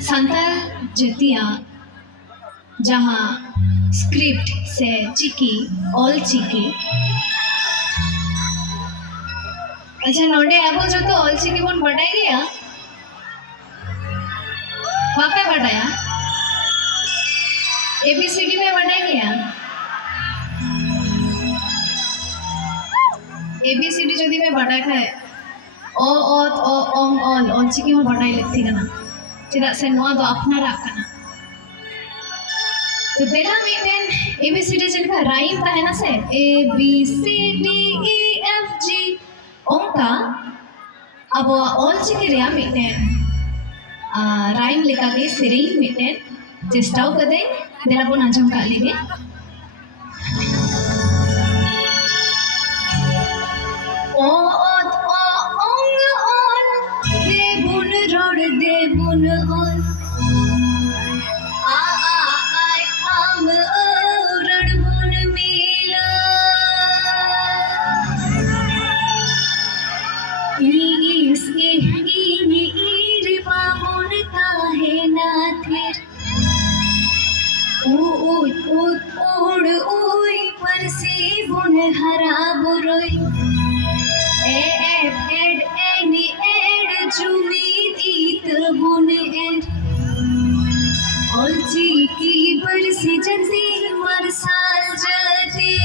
संताल जतिया जहाँ स्क्रिप्ट से चिकी ऑल चिकी अच्छा नोडे अब जो तो ऑल चिकी बन बढ़ाई गया वापे बढ़ाया ABCD में बढ़ाई गया ABCD जो दी में बढ़ा है ओ ओम ऑल चिकी में बढ़ाई लगती है ना चिरा से नोआ तो अपना रखा ना तो पहला मीटेन ABCD चलकर राइम था है ना से ABCDEFG ओंका अब ऑल चिकी रिया मीटेन राइम लिखा गई सिरीन मीटेन चेस्टाव कदे देला को नाजम का लेगे ओ ओंग ऑल देबुन रोड देबुन ऑल हरा बुरोई एड एनी एड जुमी दीत बुन एड ऑलची की बरसी जल्दी मरसाल जल्दी